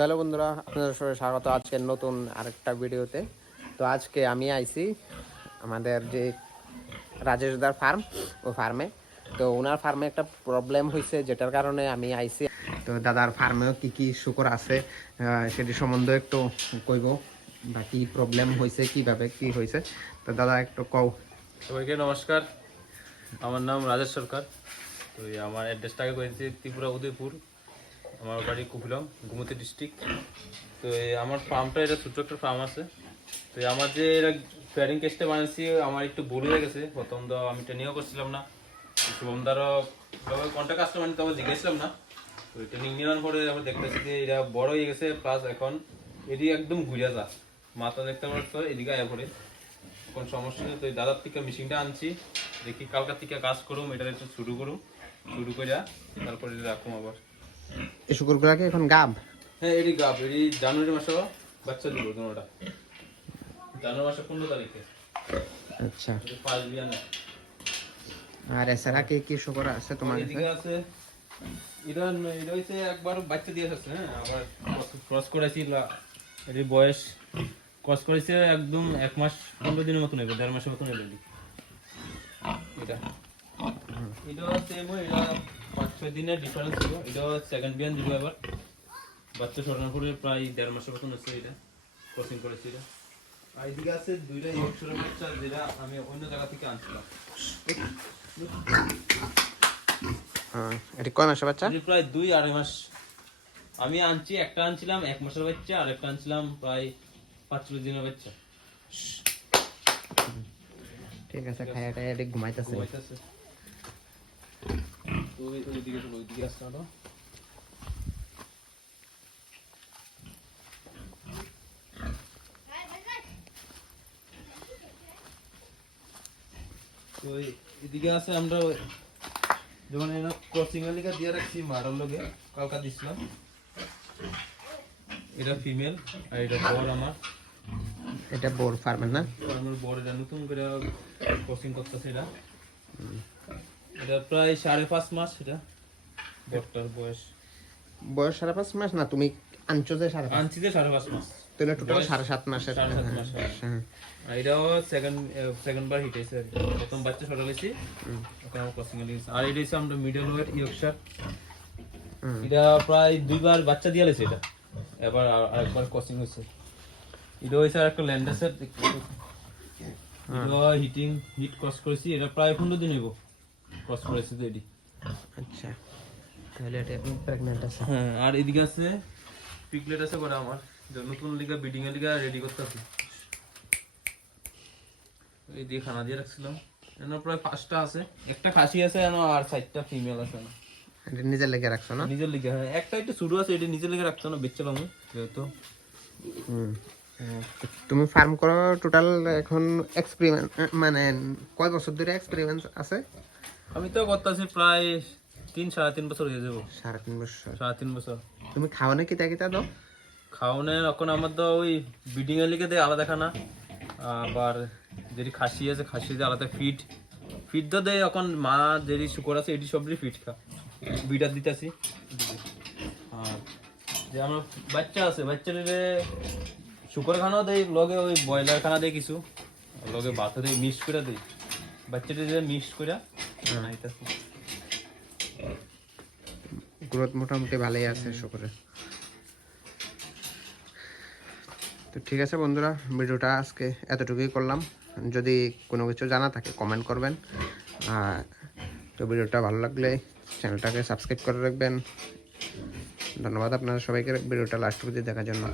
Hello বন্ধুরা, আপনাদের সবাই স্বাগত আজকের নতুন আরেকটা ভিডিওতে। তো আজকে আমি আইছি আমাদের যে রাজেশদার ফার্ম, ও ফার্মে। তো ওনার ফার্মে একটা প্রবলেম হয়েছে, যেটার কারণে আমি আইছি। তো দাদার ফার্মেও কী কী শুকর আছে সেটি সম্বন্ধে একটু কইব, বা কী প্রবলেম হয়েছে, কীভাবে কী হয়েছে। তো দাদা একটু কও। সবাইকে নমস্কার, আমার নাম রাজেশ সরকার। তো আমার অ্যাড্রেসটাকে করেছি ত্রিপুরা উদয়পুর, আমার বাড়ি কুপিলং, গোমতী ডিস্ট্রিক্ট। তো আমার ফার্মটা এটা ছোট্ট একটা ফার্ম আছে। তো আমার যে এটা ফেয়ারিং কেসটা বানিয়েছি আমার একটু ভুল হয়ে গেছে। প্রথম তো আমি ট্রেনিংও করছিলাম না, শুভমদারও কন্ট্যাক্ট কাস্টমার তো জিজ্ঞেসলাম না। তো ট্রেনিং নেওয়ার পরে আমরা দেখতেছি যে এটা বড় হয়ে গেছে, প্লাস এখন এটি একদম ঘুরিয়া যা মাথা দেখতে পাচ্ছ এদিকে আয়া পড়ে। কোন সমস্যা নেই। তো দাদার থেকে মেশিনটা আনছি, দেখি কালকার থেকে কাজ করুম, এটা একটু শুরু করে তারপরে রাখুম আবার। এই শুকরগুলাকে এখন গাব? হ্যাঁ, এটি গাব, এটি জানুয়ারি মাসে বাচ্চা দিব তোমরা, জানুয়ারি মাসে 15 তারিখে। আচ্ছা, ফার্স্ট বিয়ান। আর এছাড়া কি কি শুকর আছে তোমার এদিকে আছে, এটা হইছে একবার বাচ্চা দিয়ে আছে। হ্যাঁ, আবার ক্রস করেছি, এর বয়স ক্রস করেছে একদম 1 মাস 15 দিনের মতন হবে, 1.5 মাসের মতন হবে। এটা সেম, এটা 5-6 দিনের ডিফারেন্স ছিল। এটা সেকেন্ড বিয়ান দিব এবার, বাচ্চা সরানোর পরে প্রায় 1.5 মাসের মতন হচ্ছে। এটা ক্রসিং করেছি। এটা আর এদিকে আছে দুইটা ইয়র্কশায়ার বাচ্চা, যেটা আমি অন্য জায়গা থেকে আনছিলাম। এটা কয় মাসের বাচ্চা? প্রায় 2-2.5 মাস আমি আনছি। একটা আনছিলাম 1 মাসের বাচ্চা, আর একটা আনছিলাম প্রায় 45 দিনের বাচ্চা। ঠিক আছে, খায়াটা এটা ঘুমাইতেছে। ওইদিকে চলো, ওইদিকে আসতে হবে। তো এদিকে আছে, আমরা যেমন ক্রসিং এর লিগা দিয়ে রাখছি মারার লগে, কালকা দিছিলাম। এটা ফিমেল আর এটা বর আমার। এটা বোর ফার্মের না? আমার বর এটা নতুন করে ক্রসিং করতেছে। এটা এটা প্রায় 5.5 মাস। এটা বরটার বয়স 5.5 মাস না? তুমি আনছো যে 5.5? আনছি যে 5.5 মাস, তাহলে টোটাল 7.5 মাসের। 7.5 মাস। হ্যাঁ, আর এটাও সেকেন্ড বার হিট হয়েছে। প্রথম বাচ্চা সরালেছি, ওখানে ক্রসিং এ দিয়েছি। আর এটা হচ্ছে আমরা মিডল ওয়েট ইয়র্কশায়ার। এটা প্রায় 2 বার বাচ্চা দিয়ে লেছে। এটা এবার আরেকবার ক্রসিং হয়েছে। এটা হয়েছে একটা ল্যান্ডাসের, এটা হিট ক্রস করেছি। এটা প্রায় 15 দিন হইব ক্রস করেছি তো এটি। আচ্ছা, তাহলে এটা প্রেগন্যান্ট আছে। হ্যাঁ, আর এদিকে আছে পিগলেট আছে করে আমার, নতুন লিগা ব্রিডিং এর লিগা রেডি করতে আছে। এই দিয়ে খানা দিয়ে রাখছিলাম। এখানে প্রায় 5টা আছে, একটা খাসি আছে আর 4টা ফিমেল আছে। এটা নিজের লেগে রাখছো না? নিজের লিগা। হ্যাঁ, একটা একটু শুরু আছে, এটা নিজের লিগা রাখছো না, বেচছিলাম যেহেতু। তুমি ফার্ম করো টোটাল এখন এক্সপেরিমেন্ট, মানে কয় বছর ধরে এক্সপেরিমেন্ট আছে? আমি তো করতেছি প্রায় 3-3.5 বছর হয়ে যাবো। 3.5 বছর। 3.5 বছর। তুমি খাওয়ানো কিতা কিতা দাও? খাওয়ানোর এখন আমার তো ওই ব্রিডিং এর লিগে দেয় আলাদা খানা, আবার যেটি খাসি আছে খাসি দিয়ে আলাদা ফিড তো দেয়। এখন মা যেটি শুকর আছে এটি সবই ফিড বিডার দিতেছি। আর যে আমার বাচ্চা আছে, বাচ্চাদের শুকর খানাও দেয়, লগে ওই ব্রয়লার খানা দেয় কিছু, লগে ভাতও দেয়, মিক্সড করে দেয়। বাচ্চাদের মিক্সড করে আইতাছি। গ্রোথ মোটামুটি ভালোই আছে শুকরের। তো ঠিক আছে বন্ধুরা, ভিডিওটা আজকে এতটুকুই করলাম। যদি কোনো কিছু জানা থাকে কমেন্ট করবেন। তো ভিডিওটা ভালো লাগলে চ্যানেলটাকে সাবস্ক্রাইব করে রাখবেন। ধন্যবাদ আপনারা সবাইকে ভিডিওটা লাস্ট অবধি দেখার জন্য।